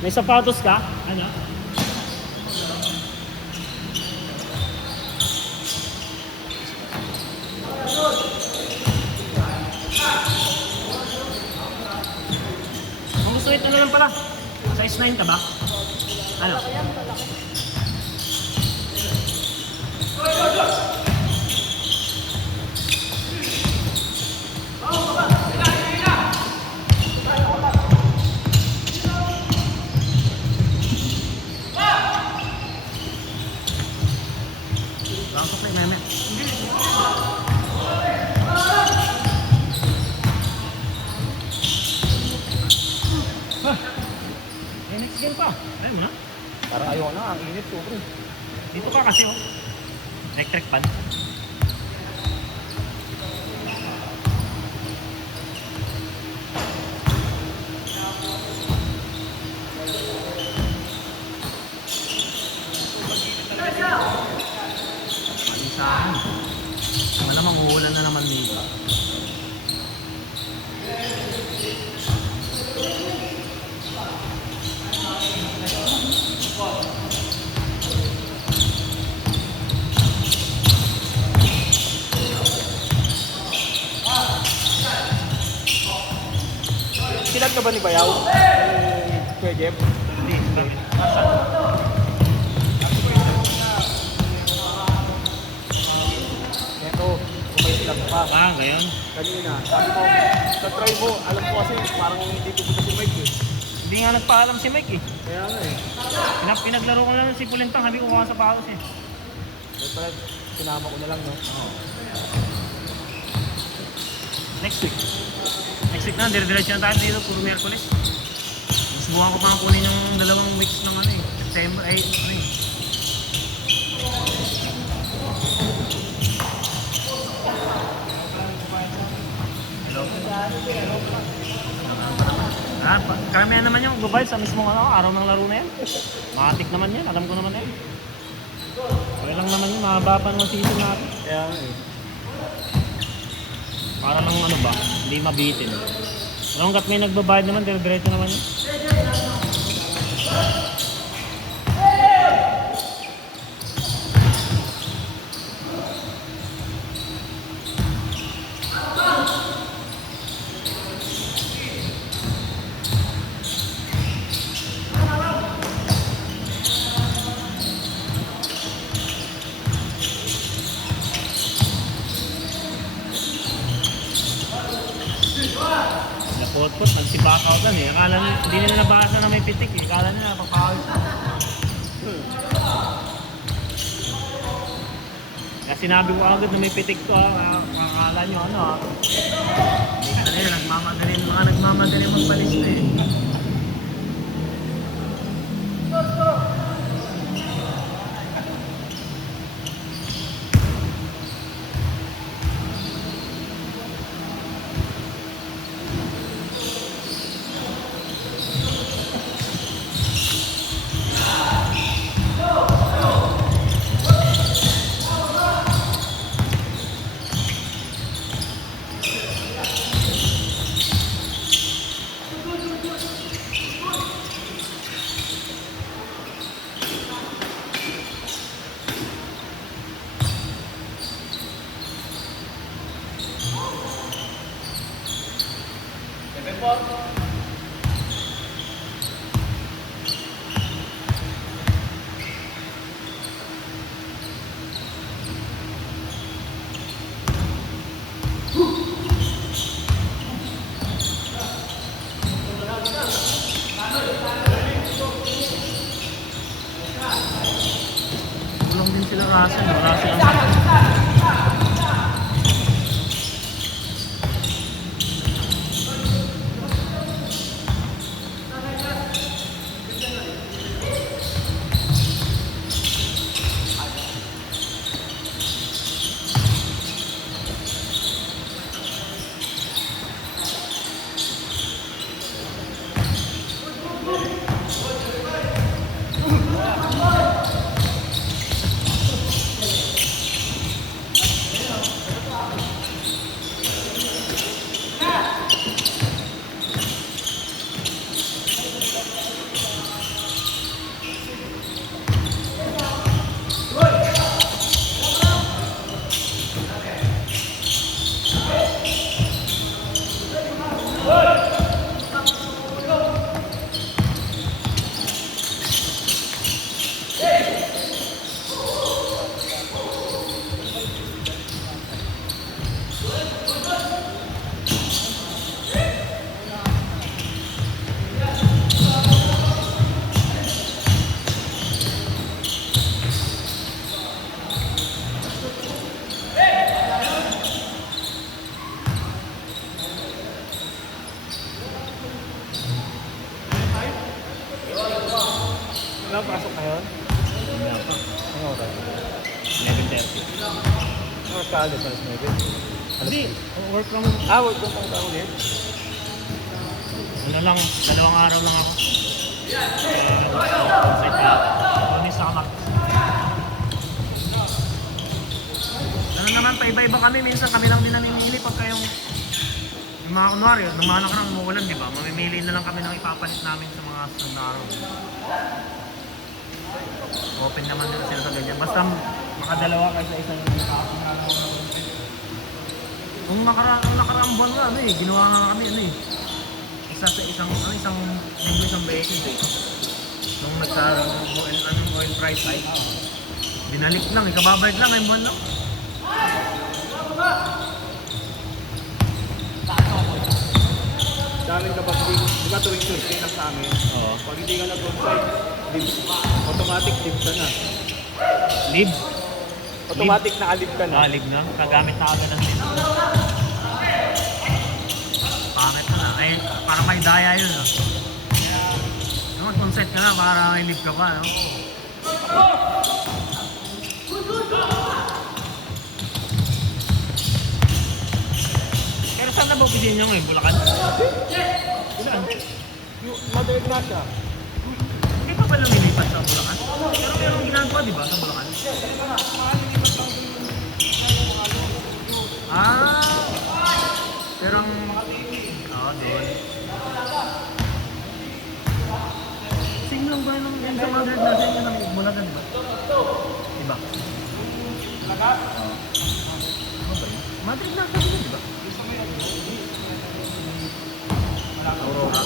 May sapatos ka? Ano? Kung gusto ito na lang pala. Size 9 ka ba? Ano? Langsung kayo namin. Next game pa. Ayaw mo na? Parang ayaw na, ang init to bro. Dito ka kasi oh. Electric pan. Saan? Malamang uulan na naman dito. Silag ka ba ni Bayaw? Kuya Jeff? Hindi, bakit? Asan? Neto, kung may silag pa. Ah, ngayon? Kanina, sabi mo, sa-try mo, alam ko kasi parang hindi pupunta si Mike eh. Hindi nga nagpaalam si Mike eh. Kaya nga eh. Pinaglaro ko na lang si Pulentang, sabi ko kuha sa palos eh. Kaya pala, sinama ko na lang no. Next week. Next week na, dire-diretso na tayo dito, puro Miyerkules. Subukan ko pa kunin yung 2 weeks ng ano eh. September, ano eh. Hello? Karamihan naman yung gubay sa mismong araw ng laro na yan. Matik naman yan, alam ko naman yan. Okay lang naman yun, mahaba pa naman season natin. Kaya nga eh. Para lang ano ba, hindi mabitin. Pero hanggat may nagbabayad naman, dire-diretso naman yun. Napot-pot, nagsibaka ako dyan eh. Akala nila, hindi nila nabasa na may pitik eh. Akala nila papawis. Kaya sinabi ko agad na may pitik to ha. Akala nyo ano ha. Hindi ka nila, nagmamadali magbalis na eh. Tulong din sila Russell. Wala silang Wala, pasok na yun. Wala pa. Ano oras? 11:30. Ano kaalis alas 9? Hindi. Work from Wag kong pang ulit. ano lang, 2 araw lang ako. Outside pa. Promise sa kamak. Ano naman, paiba-iba kami. Minsan kami lang din namimili pagka yung mga kunwari, nung ka nang umuulan, di ba? Mamimili na lang kami ng ipapalit namin sa mga sunod na araw. Open naman din sila sa ganyan. Basta makadalawa kayo sa isang Kung nakaraang buwan nga, ginawa nga kami, isa sa isang linggo, isang beses Nung nagkaroon ng oil price hike, binalik lang, ikababalik lang, ngayong buwan lang. Sa amin kapag di ba tuwing Tuesday lang sa amin, Oo. pag hindi ka nag-onsite, automatic leave ka na. Live? Automatic naka-leave ka na. Live na, kagamit na agad ng live. Pangit na lang, para may daya yun. Mag-consent ka na para may live ka pa, no? Pero saan na ba opisina nyo ngayon? Bulacan? Saan? Mother Ignacia. Hindi pa pala nilipat sa Bulacan? Pero merong ginagawa, di ba, sa Bulacan? Pero ang... doon. Sing lang ba yung sa Mother Ignacia yun ng Bulacan, di ba? Diba? Ano ba yun? Mother Ignacia yun, di ba? Aurora.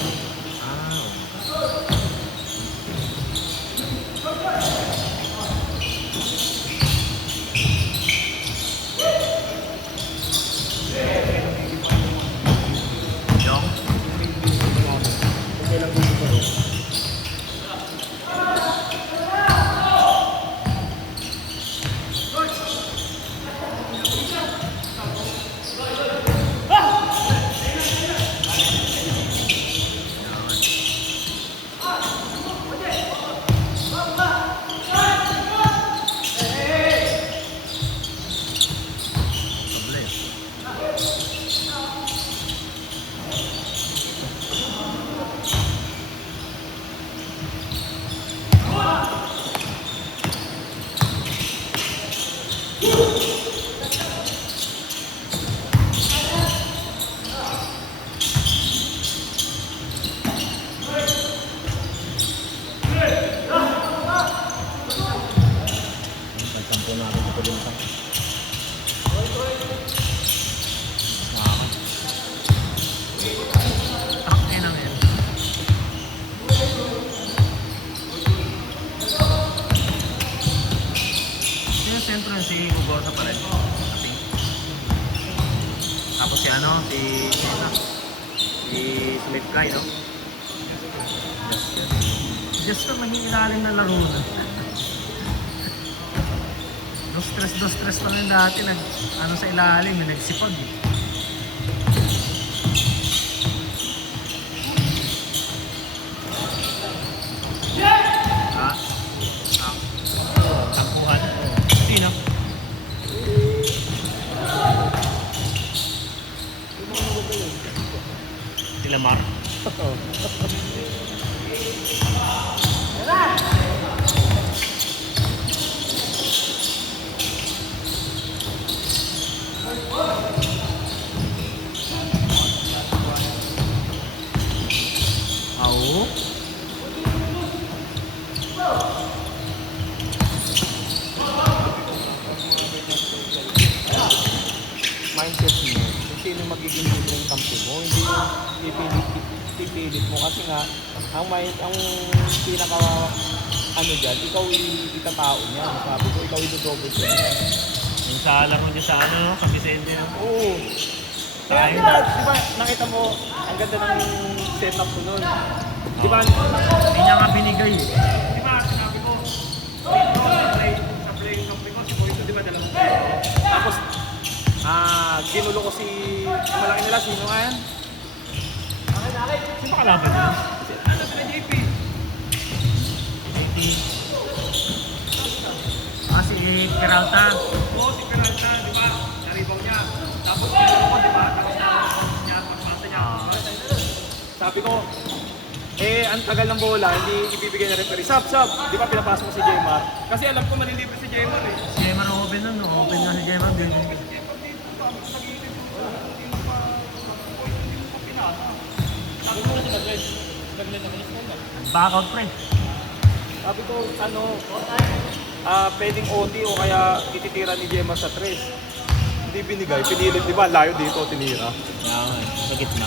Yung? Okay lang dito pa rin. si Gugorza pa rin. Kasi, tapos si ano, si Smith Kai, no? Just na maging ilalim na laro na. Do stress lang yung dati, ano sa ilalim, nagsipag eh. Tampuhan. Sino? Si Lamar. Oo. Mindset mo, kung sino magiging libreng kampi mo, hindi mo ipilit mo kasi nga, ang pinaka ano dyan, ikaw itatao niya. Sabi ko, ikaw ito-double check niya. Yung sa laro niya sa ano, no? Kabisente. Oo. Kaya Tayo. di ba, nakita mo, ang ganda ng setup ko nun. Di ba, Hindi niya nga binigay eh. di ba, sinabi ko, dito, sa play kampi ko, si Boyto, di ba, dalawang play. Tapos, ginulo ko si malaki nila, sino nga yan? Sino kalaban niya? Ano sila JP? Si Peralta. Oo, si Peralta, di ba? Naribaw niya. Tapos ginulo ko, di ba? Tapos niya, pagpasa niya. Sabi ko, ang tagal ng bola, hindi ibibigay na referee. Sub! Di ba pinapasok ko si Jemar? Kasi alam ko manilibre si Jemar eh. Si Gemar open nun, no? Open nga si Gemar din. Sabi ko na si Madrid. Naglan naman yung phone. Back out pre. Sabi ko, pwedeng OT o kaya ititira ni Jemar sa 3. Hindi binigay, pinilit, di ba? Layo dito, tinira. Yan, sa gitna.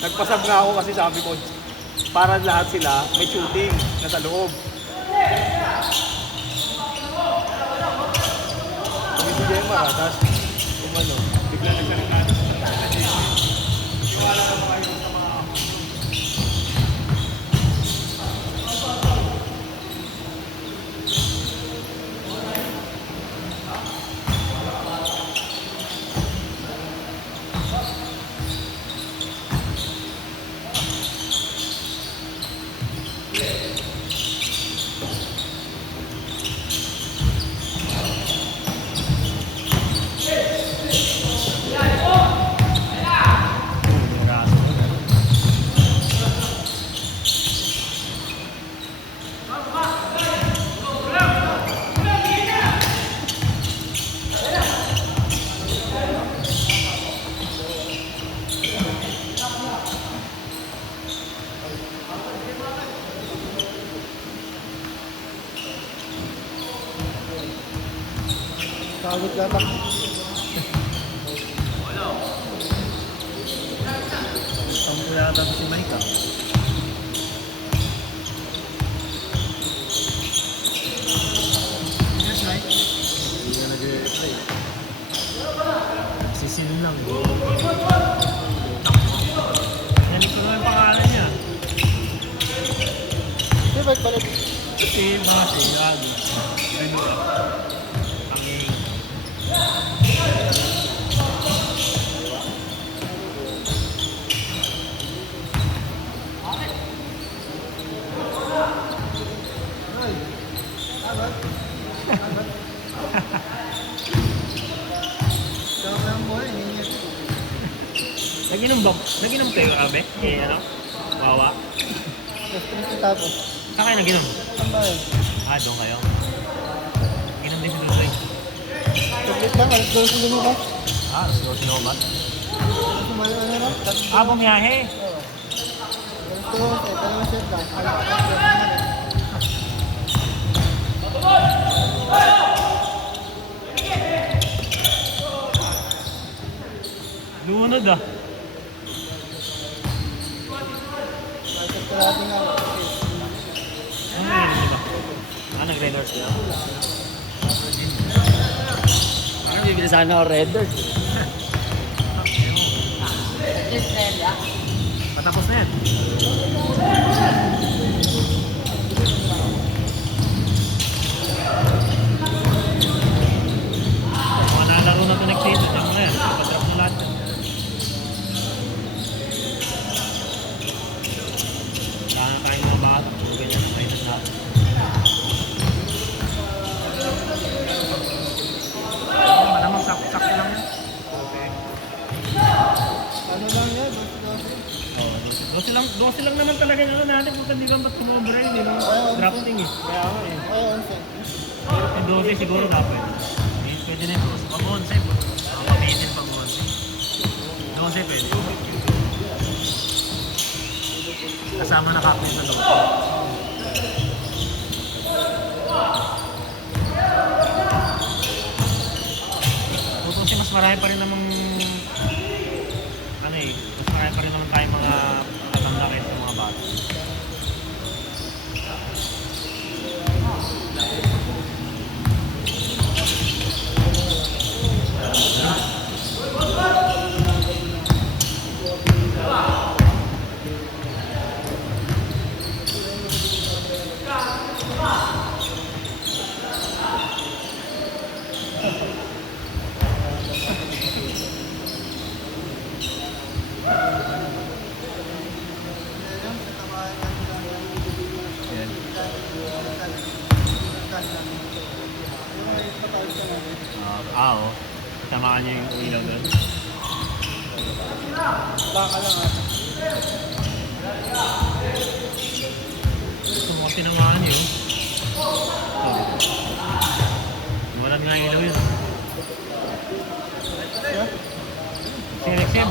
Nagpasab nga ako kasi sabi ko, para lahat sila may shooting na sa loob. Hindi si Jemar, tapos umano, bigla na siya ng natin. Iwala na kayo sa mga Pagod ka pa. Sampo yata si Mike ah. Yes, right? Hindi na nag-play. Sisil lang eh. Yan ito nga yung pangalan niya. Hindi, balik. Si Masi, Agi. Yan yun. Anging. Naginom kayo, Abe? Eh, ano? Wawa. Tapos, Saan kayo naginom? ang bayan. Doon kayo. Ginom din si Lusoy. Chocolate lang, alas 12 lumabas. So sinobat. Sumali ka na lang. Bumiyahe. Oo. Alas 12, dalawang set lang. Lunod ah. Balik ka natin nga. Ano yun, di ba? Nag-Red Horse yan? bibili sana ako Red Dirt. Patapos na yan. Mga nalaro na ito next season, tsaka na yan. Ipadrap mo lahat yan. Saan tayong mga bata, kung ganyan na tayo na natin. Malamang sakto lang yan. Ano lang yan? 12 lang naman talaga yung ano natin kung hindi ka ba't kumobra yun eh, no? Drafting eh. Kaya ako eh. Ay, 11. Yung 12 siguro dapat. Pwede na yung 12. Pag 11, ang pamitin pag 11. 12 pwede. Kasama na kapit sa 12. Kasi mas marami pa rin namang ano eh, mas marami pa rin naman tayong mga katanda rin sa mga bata. Yan. Oo. Tamaan niyo yung ilaw doon. Baka lang ah. Ito mga tinamaan niyo. Oh. Walang nga ilaw yun. Yeah? Si Alexem.